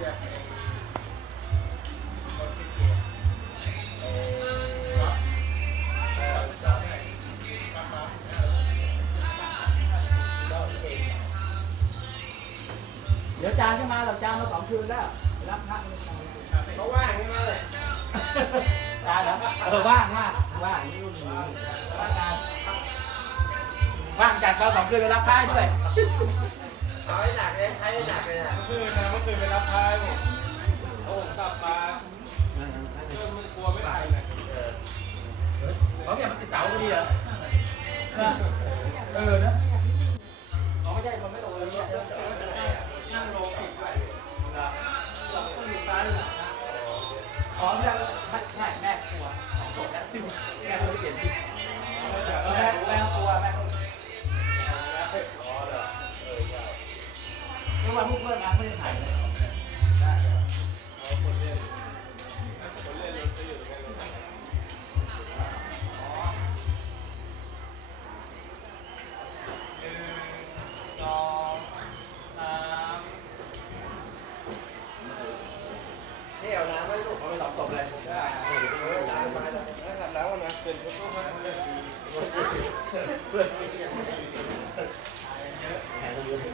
เดี๋ยวจานขึ้นมาเราจานมาสองคืนแล้วรับพระไม่ได้เขาว่างมากเลยจานเหรอเออว่างมากว่างนี่รุ่นนี้ว่างงานว่างจัดเราสองคืนเลยรับพระให้ด้วย เอาให้หนักเลยให้หนักเลยนะเมื่อคืนนะเมื่อคืนไปรับพายผมโอ้กลับมาเออมึงกลัวไม่ทันเลยเขาเนี่ยมันติดเสาพอดีเหรอเออนะอ๋อไม่ใช่มันไม่ลงเลยเนี่ยนั่งลงผิดด้วยเราต้องอยู่ซ้ายหลังนะอ๋อแม่ไม่ใช่แม่กลัวจบแล้วซึ่งแม่ต้องเปลี่ยนที่แม่แม่กลัวแม่ ต้องเมื่อวานพวกเพื่อนมาไม่ได้ถ่ายเลยนี่เอาน้ำไว้ลูกเอาไปหลอกศพเลยได้น้ำมาแล้วแล้วทำน้ำวันนะเป็นทุกทุกคนเลยเพื่อนมีอย่างหน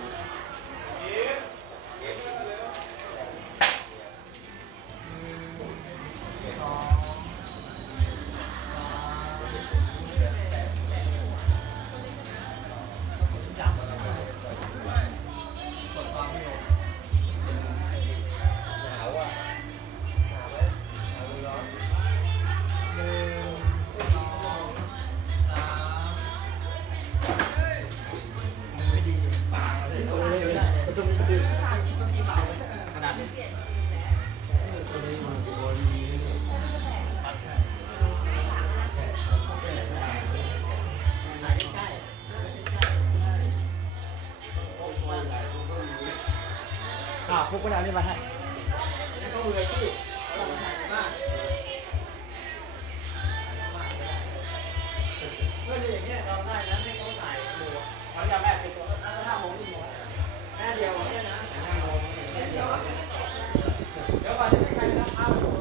อ่าพวกคนเอานี่มาให้ต้องเมื่ออย่างเงี้ยเราได้นะไม่ต้องใส่หมวกเขาจะแม่เป็นตัวถ้าผมงนี่หมดแม่เดียวแค่นะแม่เดียวเดี๋ยวก่อนจะไม่ใครนะครับ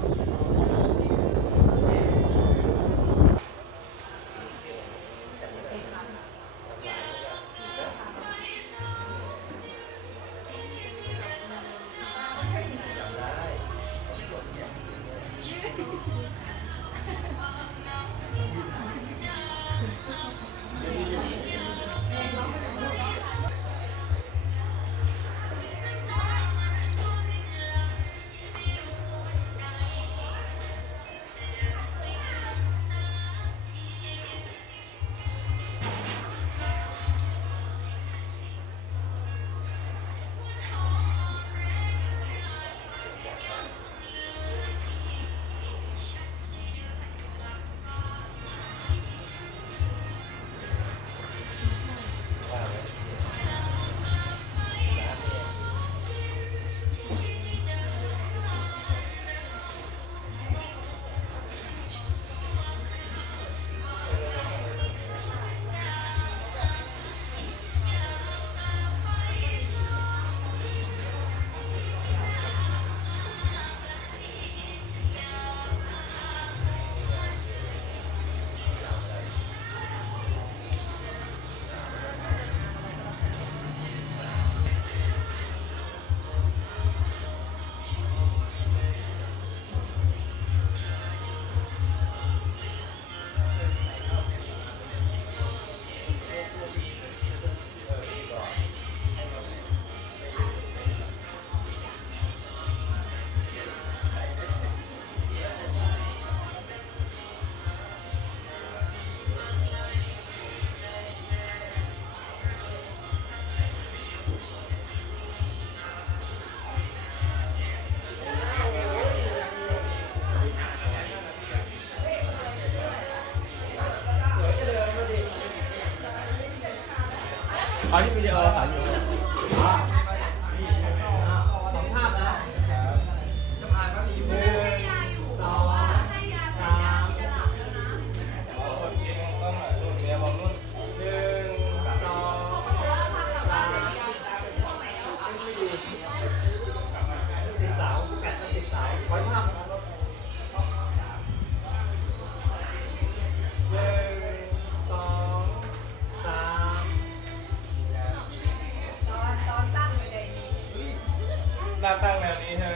หน้าตั้งแนวนี้ใช่ไหม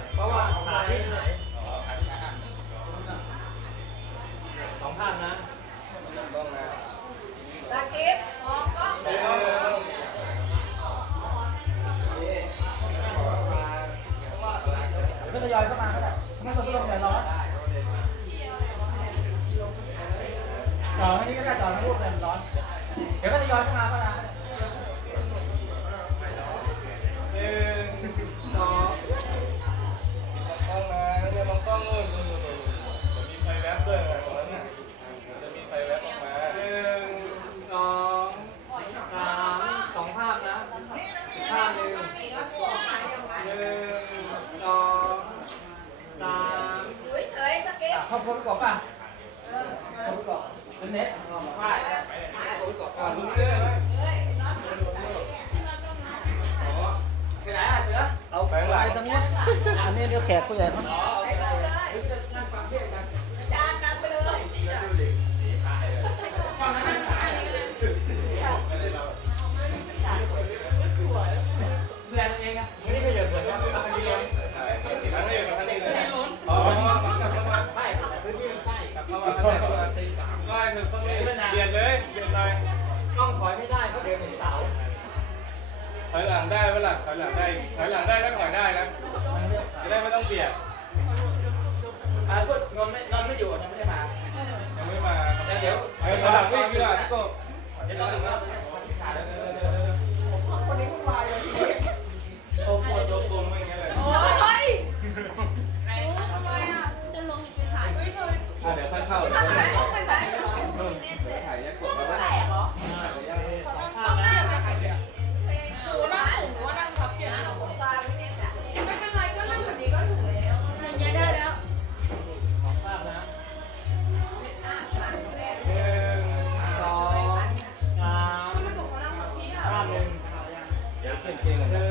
อกป่ะครอบครัวประเป็นเน็ตป้ายอ่ารู้เรื่องไปไหนอะเสือเอาไปตรงนี้อันนี้เดี๋ยวแขกผู้ใหญ่เขา เลยเบียดเลยกล้องถอยไม่ได้เพราะเดี๋ยวเห็นเสาถอยหลังได้เวลาถอยหลังได้ถอยหลังได้ก็ถอยได้นะจะได้ไม่ต้องเบียดอ่าพูดนอนไม่นอนไม่อยู่ยังไม่ได้มายังไม่มาแต่เดี๋ยวถอยหลังวิ่งคืออะก็เดี๋ยวตอนหนึ่งแล้วคนนี้วุ่นวายเลยโอ้โหโดนโกงไม่งั้นเลยโอ้ยทำไมอะจะลงไปถ่ายไม่เลยเดี๋ยวค่อยเข้าเดี๋ยวถ่ายลงไปไหนถ่ายแยกกดมาแตกเหรอสองภาพนะสูนั่งสูงหรือว่านั่งพับเพียงของตาไม่เนี่ยไม่เป็นไรก็นั่งแบบนี้ก็ถูกแล้วอย่างเงี้ยได้แล้วสองภาพนะหนึ่งสองสามภาพหนึ่งเดี๋ยวเปลี่ย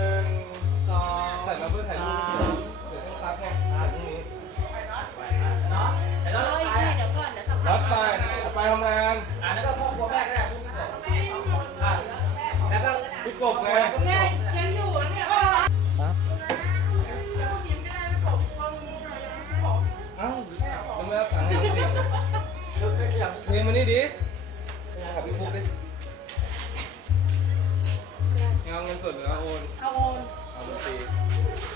เนี่ยเอ้าทำไมเอาตังค์ให้สิเพลงมานี่ดิกับพี่ฟุ๊กดิเอาเงินสดหรือเอาโอน เอาโอน เอาบัญชี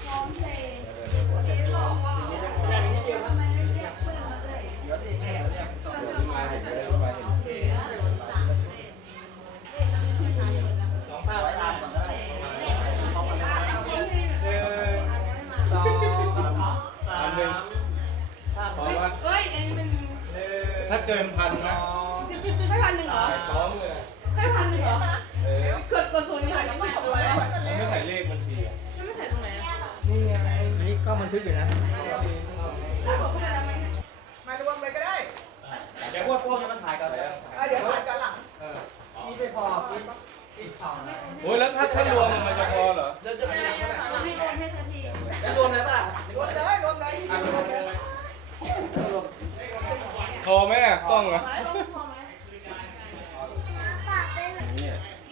พร้อมเพย์ เกินพันนะให้พันหนึ่งเหรอพร้อมเลยให้พันหนึ่งเหรอเออเกิดกดศูนย์หายแล้วไม่ตกเลยมันไม่ใส่เลขบัญชีอะไม่ใส่ตรงไหนนี่ไงนี่ก็บันทึกอยู่นะมารวมเลยก็ได้เดี๋ยวพวกพวกนี้มันถ่ายกันเออเดี๋ยวผ่านกันหลังนี่ไม่พอกินกินทองโอ้ยแล้วถ้าถ้ารวมมันจะ กล้องอะ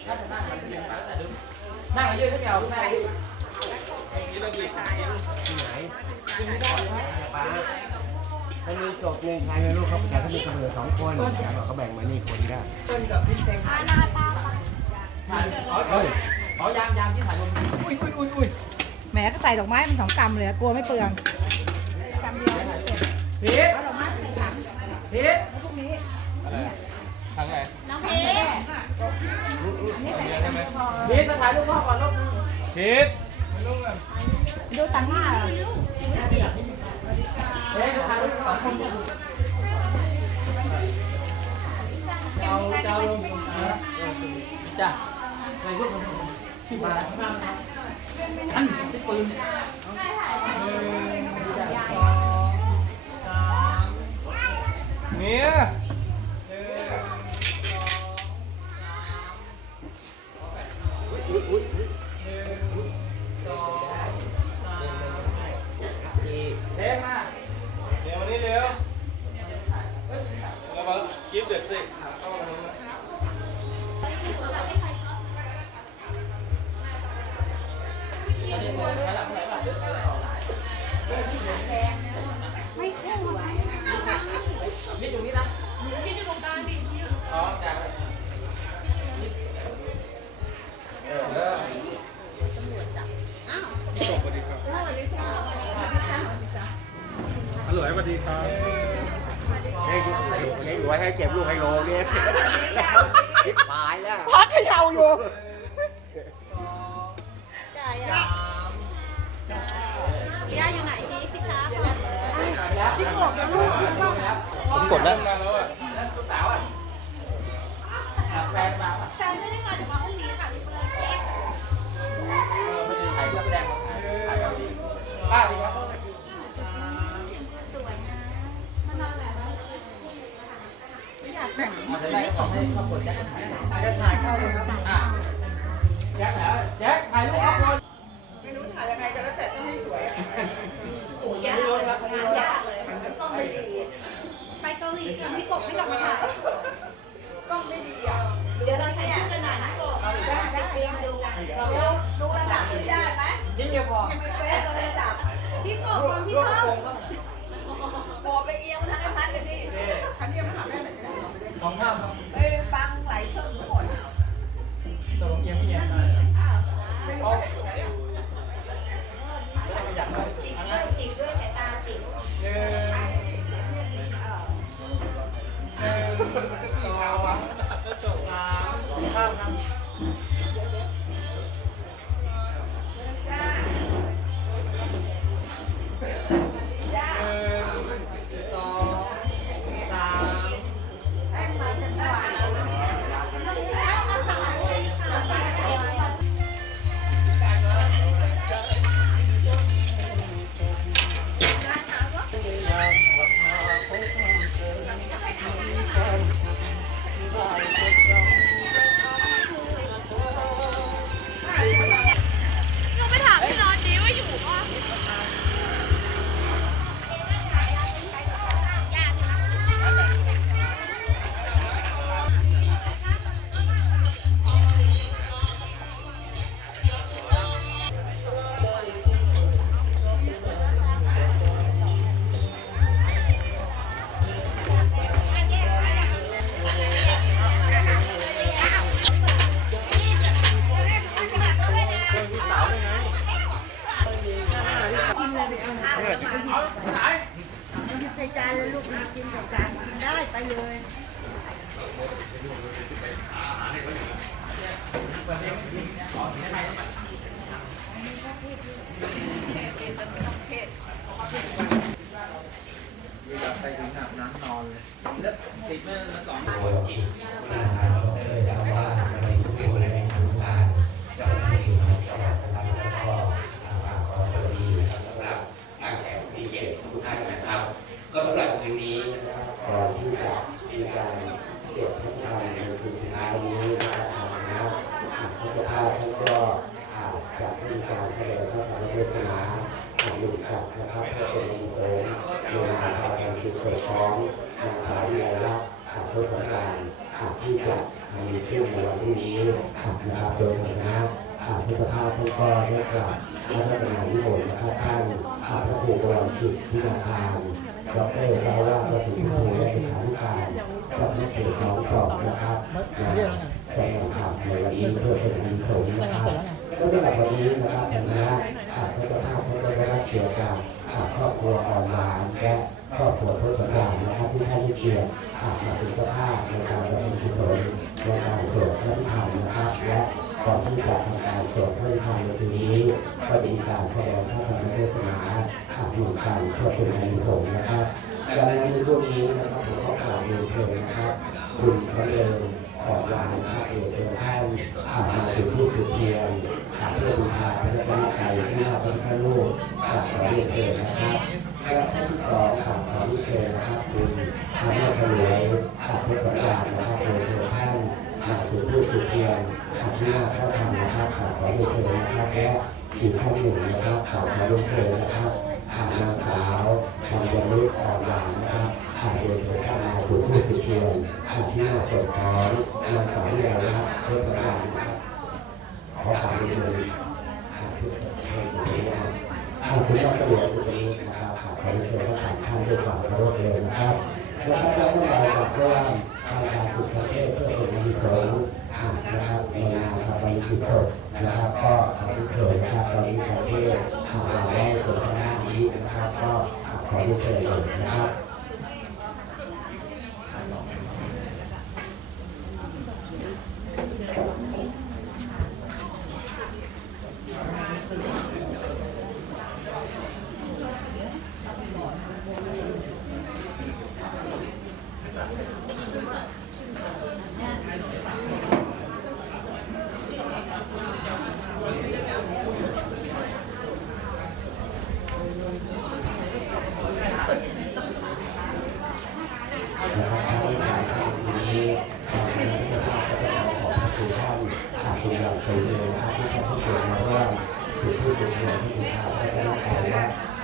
พอนั่งมันจะเป็นแบบแต่ดึงนั่งยืดขึ้นเอวขึ้นมาดินี่เราดิป้าถ้ามีจบหนึ่งใครไม่รู้เขาแต่ถ้ามีเสมอสองคนแต่บอกเขาแบ่งมานี่คนก็อาณาตาขอขอยางยางที่ถ่ายรวมอุ้ยอุ้ยอุ้ยอุ้ยแหมก็ใส่ดอกไม้มันสองกำเลยกลัวไม่เปลืองกำเดียวพีทเอาดอกไม้ใส่ถังพี ทแล้วพวกนี้อะไรทางไหนน้องเพเดียวใช่ไหมพีทมาถ่ายรูปพ่อก่อนรูปนึงพีทมาลุงอะดูตังหน้าเหรอเฮ้ยมาถ่ายรูปสองคนเนี่ยเจ้าเจ้าลงจ้ะถ่ายรูปคนที่มาอันที่ปืนเนี่ย อาจจะได้ก็ส่งให้ครอบครัวแจ็คถ่ายเข้าลงอะแจ็คเหรอแจ็คถ่ายรูปครอบครัวไม่รู้ถ่ายยังไงกันแล้วแต่ต้องให้สวยโอ้ยากเลยงานยากเลยกล้องไม่ดีไปเกาหลีกับพี่กบไม่ต้องมาถ่ายกล้องไม่ดีอะเดี๋ยวเราใช้ชื่อกันหน่อยนะกบได้เตรียมดูกันเดูระดับได้ไหมยิ่งเดียวพอไม่เป๊ะเราระดับพี่กบความพี่เท่าโบไปเอียงทางไอ้พัดเลยดิพัดเอียงมาหาแม่หน่อย สองข้าวครับเอ้ยฟังไหลเชิงทุกคนตรงเอียงไม่เอียงไม่รู้จะสวยอะจิกด้วยจิกด้วยสายตาจิกหนึ่ง ติดเมื่อสองโดยจิตคุณาการดรเจ้าอาวาสมาในทุกคนและในทางการเจ้าหน้าที่ของจังหวัดนะครับแล้วก็ทางฝั่งขอสวัสดีนะครับสำหรับทางแขกผู้มีเกียรติทุกท่านนะครับ ก็สำหรับคืนนี้ก่อนที่จะมีการเสียบพระทานในคืนสุดท้ายนี้นะครับนะครับทางพระเจ้าท่านก็อาจจะมีการแสดงพระธรรมเทศนา ทางดุจกับนะครับพระเป็นมงคลในงานพระการคือเคยคล้องทางสายเรือละขับเพื่อประการขับที่จะมีเที่ยวในวันที่นี้ขับนะครับโดยคณะขับพุทธภาพท่อก็ได้กลับ พระราชนาวิโมกข์นะครับท่านขับพระครูบรมสิทธิ์พิธาทานดอกเตอรเจ้าว่าวัดสุขุมและฐานการกับนักเขียนของสอบนะครับและแสดงข่าวในวันนี้เพื่อเป็นอันสงนะครับก็สำหรับวันนี้นะครับคณะขาดพระเจ้าภาพพระเจ้ารับเชียร์การขาดครอบครัวออนหวานและครอบครัวพุทธศาสนานะครับที่ให้เชียร์ขาดมาเป็นเจ้าภาพในการบำเพ็ญกุศลในการสวดพระธรรมนะครับและ ก่อนที่จะทำการสวดพระธรรมในคืนนี้ก็มีการแสดงพระธรรมเทศนาขาดหนึ่งการเพื่อเป็นอันสงนะครับดังนั้นช่วงนี้นะครับผมขอกล่าวเรียนเชิญนะครับ คุณพระเริงขอบวานนะครับเอกเป็นท่านผ่านมาถึงผู้สุดเทียนขาเพื่อบูชาพระรัตนตรัยที่มาเป็นพระลูกขาขอเรียนเชิญนะครับและท่านสองขาขอเรียนเชิญนะครับคุณพระเมื่อถวายขาเพื่อประกาศนะครับเรียนเชิญท่าน มาถึงผู้สุดเทียนขาที่มาเข้าทำนะครับขาขอเรียนเชิญนะครับและอีกท่านหนึ่งนะครับขาขอเรียนเชิญนะครับขานางสาวทำยาลุกอ่อนหวานนะครับถ่ายเดินไปข้างมาสู่ผู้สิเชียนถ่ายที่หน้าเปิดท้องนางสาวแววนะครับเพื่อประการนะครับขอฝากดูเลยถ่ายที่เปิดท้องตรงนี้นะครับทางคุณยอดกระโดดตรงนี้นะครับขอขอเชิญท่านถ่ายท่านด้วยความเคารพเลยนะครับ และท่านก็ต้องมารกับว่าทางการฝึกประเทศเพื่อเป็นมิตรสงฆ์นะครับในงานครับวันที่สดนะครับก็ขอที่เชิญนะครับตอนนี้ประเทศทางเราได้เปิดหน้านี้นะครับก็ขอที่เชิญเลยนะครับนะครับ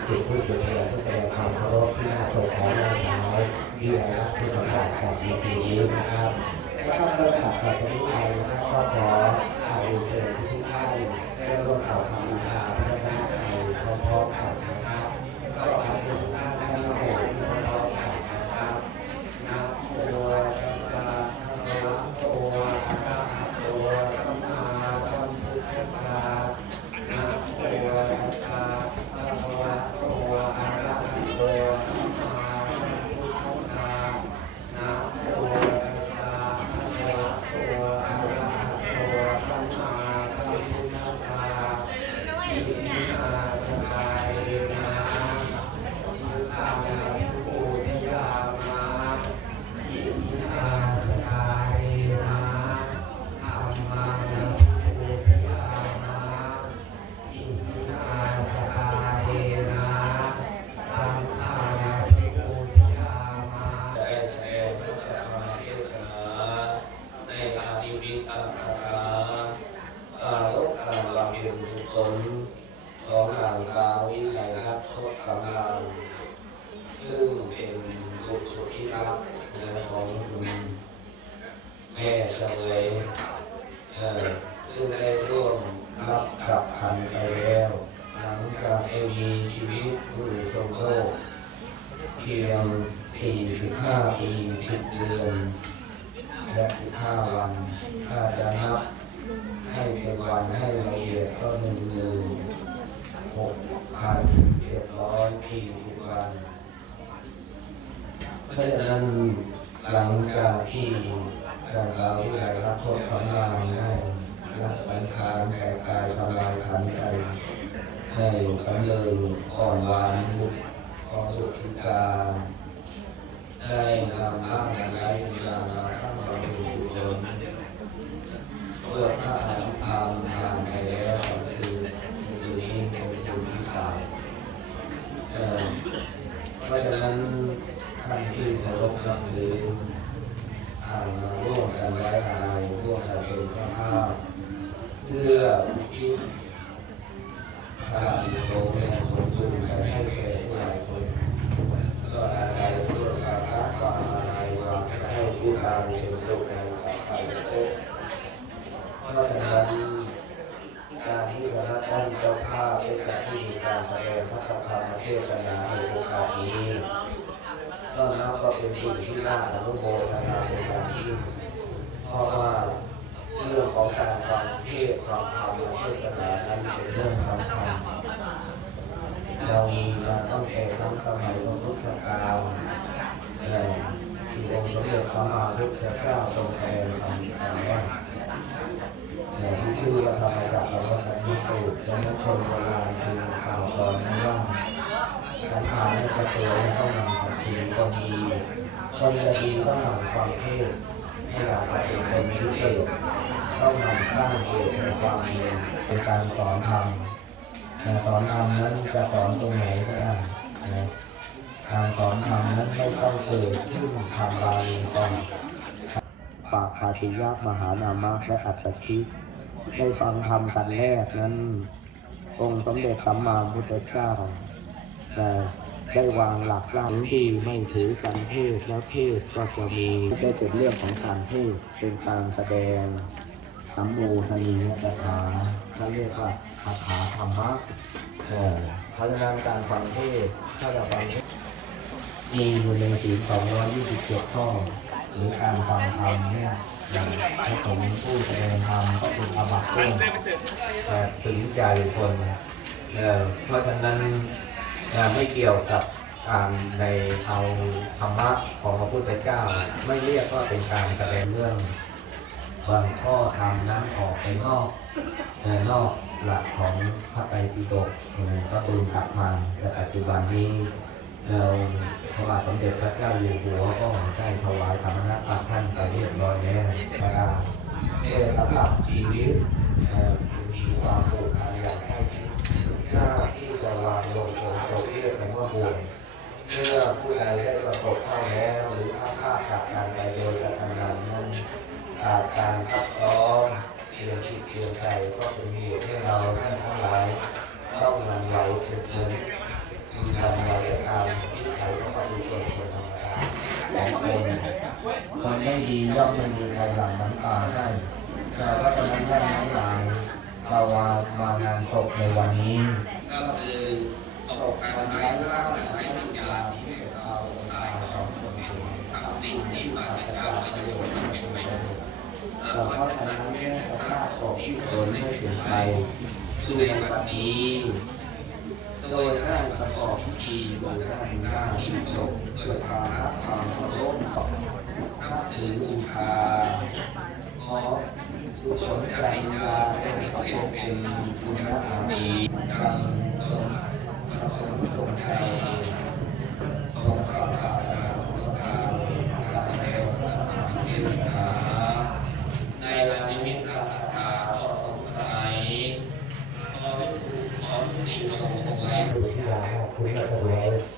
ว่าถือผู้เสียงที่แสดงความเคารพที่น่าสงของเราเท้าที่ได้รับผู้ประกาศจากในปีนี้นะครับแล้วก็เริ่มขับขับไปที่ไทยนะครับก็ขอข่าวเชิญทุกท่านได้ร่วมข่าวคำบูชาพระนาไทยพร้อมๆกันนะครับก็ขอบคุณท่านได้รับโอกาสพ ไปแล้ว หลังจากได้มีชีวิตผู้ทรงโลกเพียง 45 ปี 10 เดือน และ 15 วัน ถ้าจะนับให้เป็นวันให้ละเอียดก็หนึ่งหมื่นหกพันเจ็ดร้อยสี่สิบวันเพราะฉะนั้นหลังจากที่ทางเราที่ได้รับโทษของเราให้ ละสังขารแก่กายทำลายขันใจให้กำเริบอ่อนหวานยุบของสุขิกาได้นำพระนางไร้ยามาเข้ามาเป็นกุศลเพื่อพระอนุภาพทางไปแล้ว อนุโมทนาเป็นอย่างยิ่งเพราะว่าเรื่องของการฟังเทศน์ฟังธรรมเทศนานั้นเป็นเรื่องสำคัญเรามีมาตั้งแต่ทั้งสมัยพระพุทธกาลและที่องค์สมเด็จพระมหาพุทธเจ้าทรงแทนคำสอนว่าอย่ที่ชื่อว่าธรรมจักรวัฏนิสูตรและนักคนโบราณคือข่าวตอนนั้นว่าการทานให้กระเตือให้เข้านำสักทีก็ดี คนจะดีก็หมั่นฟังเทศน์ให้เราเป็นคนมีเศษเข้านำสร้างเหตุในความเรียนเป็นการสอนธรรมแต่สอนธรรมนั้นจะสอนตรงไหนก็ได้นะการสอนธรรมนั้นไม่ต้องเกิดขึ้นทางบาลีก่อนปากคาติยะมหานามะและอัตตคิได้ฟังธรรมกันแรกนั้น องค์สมเด็จสัมมาพุทธเจ้าแต่ ได้วางหลักร่างที่ไม่ถือสังเทศแล้วเทศก็จะมีได้เป็นเรื่องของการเทศเป็นการแสดงสัมโมทนียกถาเขาเรียกว่าคาถาธรรมะเออพราะฉะนั้นการฟังเทศถ้าเราฟังเทศมีอยู่ในศีล227ข้อหรือการฟังธรรมเนี่ยอย่างถ้าผมผู้แสดงธรรมก็เป็นอาบัติต้นแต่ถึงใจคนเออเพราะฉะนั้น ไม่เกี่ยวกับการในเอาธรรมะของพระพุทธเจ้า ไม่เรียกว่าเป็นการแสดงเรื่องบางข้อทำนั้นออกไปนอกเอ่นอกหลักของพระไตรปิฎกก็ตื่นกลับมาแต่ปัจจุบันนี้เราพระบาทสมเด็จพระเจ้าอยู่หัวก็ได้ถวายธรรมนัตท่านไปเรียบร้อยแล้วนะครับเพื่อสำหรับชีวิตมีความผูกพันอย่างใกล้ชิด หน้าที่จะวางลงบนโซเรียกกันว่าบุญเมื่อผู้ใดได้ประสบเข้าแล้วหรือถ้าพลาดจากการไปโดยกระทำนั้นนั้นขาดการซักซ้อมเตรียมจิตเตรียมใจก็เป็นเหตุให้เราท่านทั้งหลายต้องนำไหลถึงถึงมีทำเราจะทำที่ใครก็ต้องมีส่วนคนธรรมดาของคนคนไม่ดีย่อมไม่มีใครหลั่งน้ำตาให้แต่เพราะฉะนั้นท่านทั้งหลาย เรามามางานศพในวันนี้ ก็คือศพวันไร้ล่าไร้วิญญาณที่เราตายของคนเองกับสิ่งที่ปราศจากประโยชน์มันเป็นประโยชน์เพราะฉะนั้นเนี่ยสภาพศพที่เกิดไม่ถึงไปคือในวันนี้โดยได้ประกอบพิธีโดยได้หน้าที่ศพเกิดความรักความเคารพต่อนับถือบูชาขอ กุศลใจยาเป็นพระองค์เป็นคุณธรรมีทำทรงพระองค์ทรงชัยทรงพระบาทนาทรงพระทานพระแนวพระธรรมจิตาในวันนิมิตพระคาขอสงสัยขอเป็นผู้ขอติดลงที่คุณพระองค์ไว้ของนะครับหาว่าขาดแรงประเทศให้กับทาร